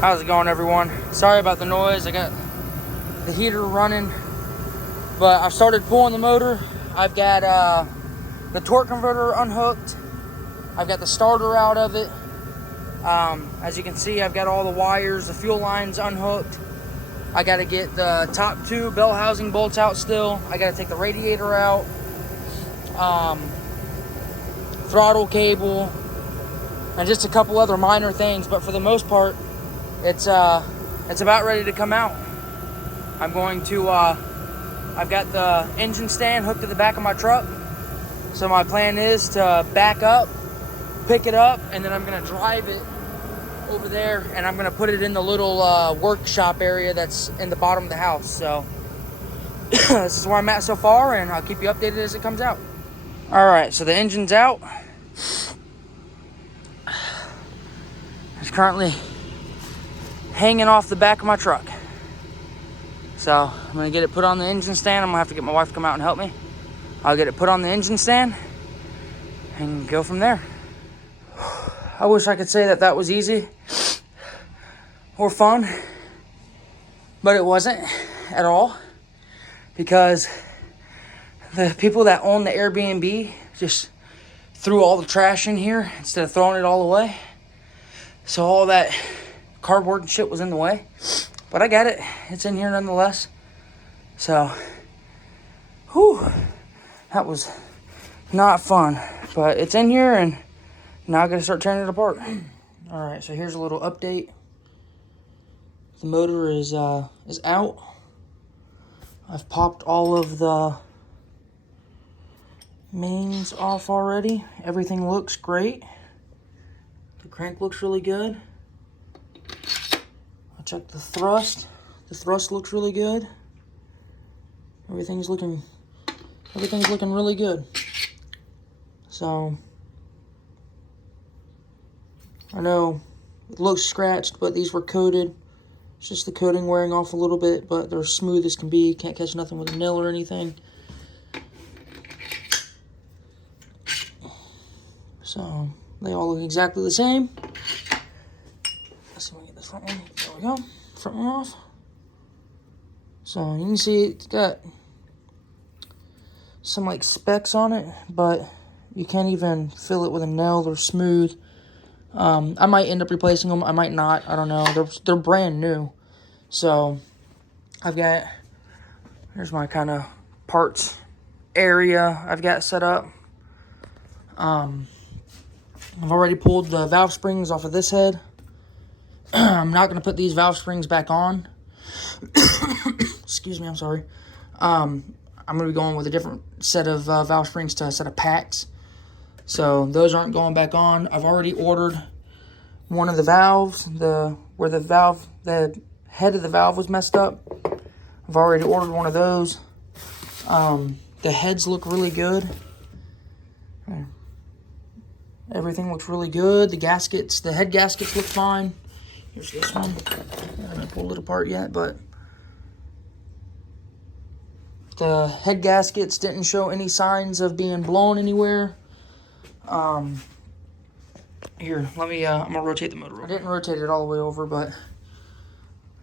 How's it going, everyone? Sorry about the noise. I got the heater running, but I've started pulling the motor. I've got the torque converter unhooked. I've got the starter out of it. As you can see, I've got all the wires, the fuel lines unhooked. I got to get the top two bell housing bolts out still. I got to take the radiator out. Throttle cable, and just a couple other minor things, but for the most part, it's about ready to come out. I'm going to, I've got the engine stand hooked to the back of my truck, so my plan is to back up, pick it up, and then I'm going to drive it over there, and I'm going to put it in the little workshop area that's in the bottom of the house. So this is where I'm at so far, and I'll keep you updated as it comes out. All right, so the engine's out. It's currently hanging off the back of my truck. So I'm gonna get it put on the engine stand. I'm gonna have to get my wife to come out and help me. I'll get it put on the engine stand and go from there. I wish I could say that that was easy or fun, but it wasn't at all, because the people that own the Airbnb just threw all the trash in here instead of throwing it all away. So all that cardboard and shit was in the way. But I got it. It's in here nonetheless. So, whew, that was not fun. But it's in here, and now I gotta start tearing it apart. Alright, so here's a little update. The motor is out. I've popped all of the mains off already. Everything looks great. The crank looks really good. I checked the thrust. The thrust looks really good. Everything's looking really good. So I know it looks scratched, but these were coated. It's just the coating wearing off a little bit, but they're smooth as can be. Can't catch nothing with a nail or anything. So they all look exactly the same. Let's see if we can get this front one. There we go. Front one off. So you can see it's got some like specks on it, but you can't even feel it with a nail. They're smooth. I might end up replacing them. I might not. I don't know. They're brand new. So I've got, here's my kind of parts area I've got set up. I've already pulled the valve springs off of this head. I'm not going to put these valve springs back on. Excuse me, I'm sorry. I'm going to be going with a different set of valve springs to a set of packs. So those aren't going back on. I've already ordered one of the valves, where the head of the valve was messed up. I've already ordered one of those. The heads look really good. Everything looks really good. The head gaskets look fine. Here's this one. I haven't pulled it apart yet, but the head gaskets didn't show any signs of being blown anywhere. Here, let me, I'm gonna rotate the motor. I didn't rotate it all the way over, but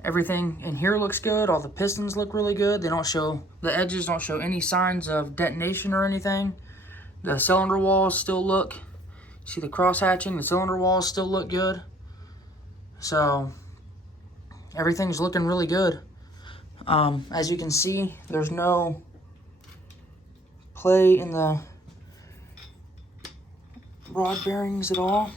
everything in here looks good. All the pistons look really good. The edges don't show any signs of detonation or anything. The cylinder walls still look, see the cross hatching, the cylinder walls still look good. So everything's looking really good. As you can see, there's no play in the rod bearings at all.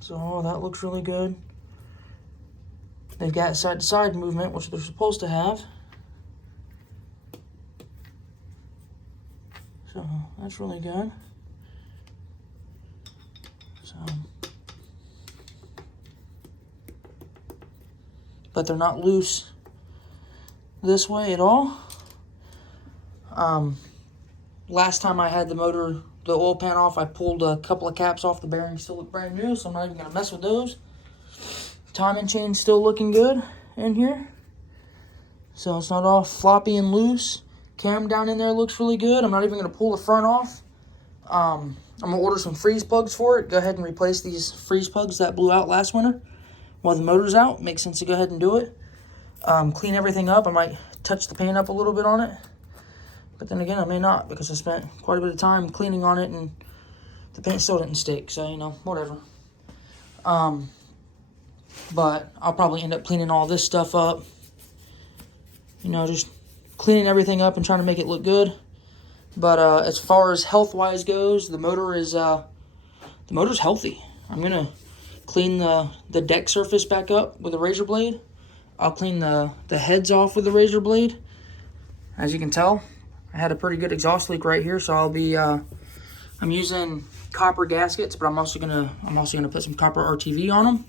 So that looks really good. They've got side-to-side movement, which they're supposed to have. So that's really good. So, but they're not loose this way at all. Last time I had the oil pan off, I pulled a couple of caps off. The bearings still look brand new, so I'm not even gonna mess with those. Timing chain's still looking good in here, so it's not all floppy and loose. Cam down in there looks really good. I'm not even gonna pull the front off. I'm going to order some freeze plugs for it. Go ahead and replace these freeze plugs that blew out last winter while the motor's out. Makes sense to go ahead and do it. Clean everything up. I might touch the paint up a little bit on it. But then again, I may not, because I spent quite a bit of time cleaning on it and the paint still didn't stick. So, you know, whatever. But I'll probably end up cleaning all this stuff up. You know, just cleaning everything up and trying to make it look good. But as far as health-wise goes, the motor's healthy. I'm going to clean the deck surface back up with a razor blade. I'll clean the heads off with the razor blade. As you can tell, I had a pretty good exhaust leak right here, so I'll be I'm using copper gaskets, but I'm also gonna put some copper RTV on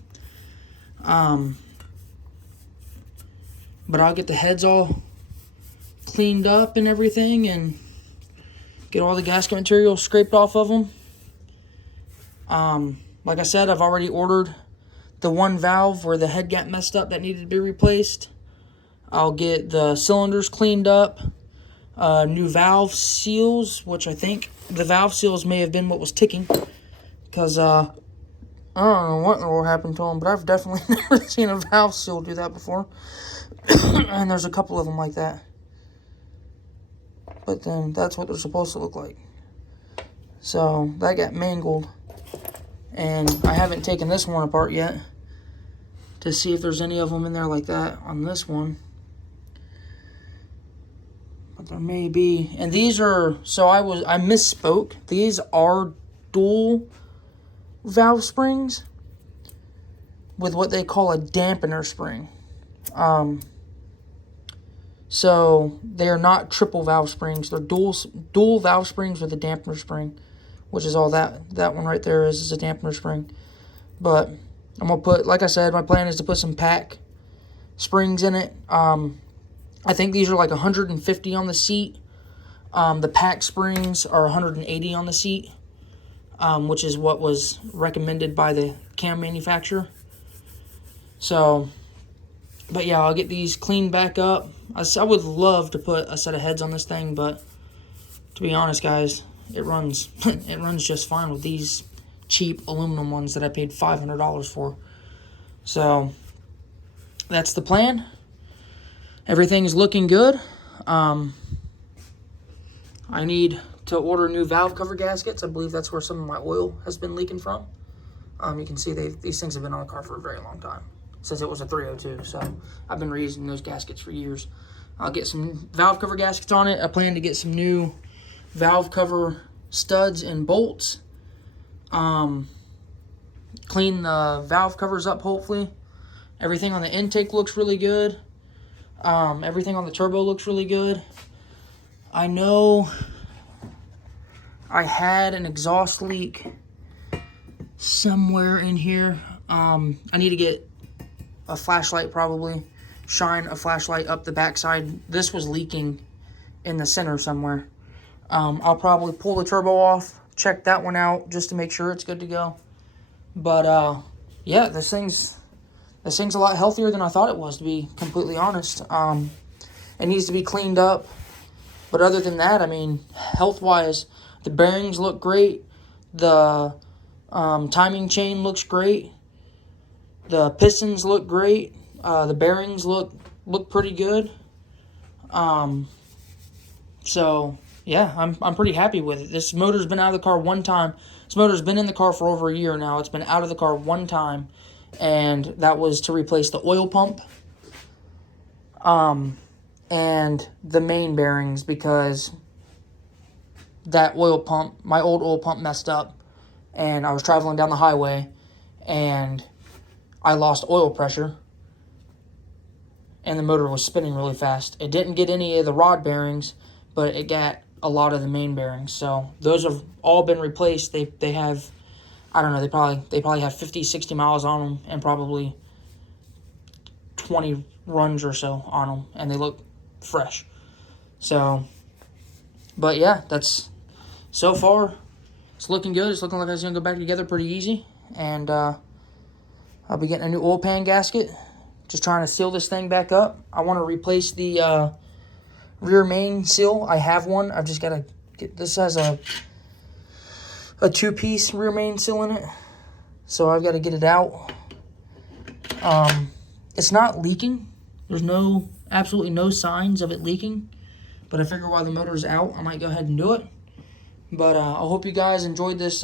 them. But I'll get the heads all cleaned up and everything, and get all the gasket material scraped off of them. Like I said, I've already ordered the one valve where the head got messed up that needed to be replaced. I'll get the cylinders cleaned up, new valve seals, which I think the valve seals may have been what was ticking, because I don't know what in the world happened to them, but I've definitely never seen a valve seal do that before. And there's a couple of them like that. But then that's what they're supposed to look like. So that got mangled. And I haven't taken this one apart yet to see if there's any of them in there like that on this one. But there may be. And these are, so I misspoke. These are dual valve springs with what they call a dampener spring. So they're not triple valve springs. They're dual valve springs with a dampener spring, which is all that one right there is a dampener spring. But I'm going to put, like I said, my plan is to put some pack springs in it. I think these are like 150 on the seat. The pack springs are 180 on the seat, which is what was recommended by the cam manufacturer. So, but yeah, I'll get these cleaned back up. I would love to put a set of heads on this thing, but to be honest, guys, it runs it runs just fine with these cheap aluminum ones that I paid $500 for. So that's the plan. Everything's looking good. I need to order new valve cover gaskets. I believe that's where some of my oil has been leaking from. You can see these things have been on the car for a very long time, since it was a 302. So I've been reusing those gaskets for years. I'll get some valve cover gaskets on it. I plan to get some new valve cover studs and bolts. Clean the valve covers up, hopefully. Everything on the intake looks really good. Everything on the turbo looks really good. I know I had an exhaust leak somewhere in here. I need to get a flashlight, probably shine a flashlight up the backside. This was leaking in the center somewhere. I'll probably pull the turbo off, check that one out just to make sure it's good to go. But yeah, this thing's a lot healthier than I thought it was, to be completely honest. It needs to be cleaned up, but other than that, I mean, health-wise, the bearings look great. The timing chain looks great. The pistons look great. The bearings look pretty good. So yeah, I'm pretty happy with it. This motor's been out of the car one time. This motor's been in the car for over a year now. It's been out of the car one time, and that was to replace the oil pump and the main bearings, because that oil pump, my old oil pump, messed up, and I was traveling down the highway and I lost oil pressure and the motor was spinning really fast. It didn't get any of the rod bearings, but it got a lot of the main bearings. So those have all been replaced. They have, I don't know, they probably have 50, 60 miles on them and probably 20 runs or so on them, and they look fresh. So, but yeah, that's, so far, it's looking good. It's looking like it's going to go back together pretty easy. And I'll be getting a new oil pan gasket. Just trying to seal this thing back up. I want to replace the rear main seal. I have one. I've just got to get, this has a a 2-piece rear main seal in it. So I've got to get it out. It's not leaking. There's absolutely no signs of it leaking. But I figure while the motor's out, I might go ahead and do it. But I hope you guys enjoyed this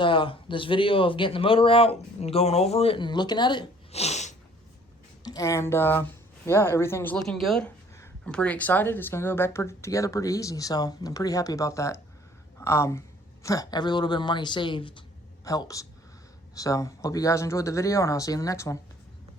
this video of getting the motor out and going over it and looking at it. And yeah, everything's looking good. I'm pretty excited. It's going to go back together pretty easy. So I'm pretty happy about that. Every little bit of money saved helps. So hope you guys enjoyed the video, and I'll see you in the next one.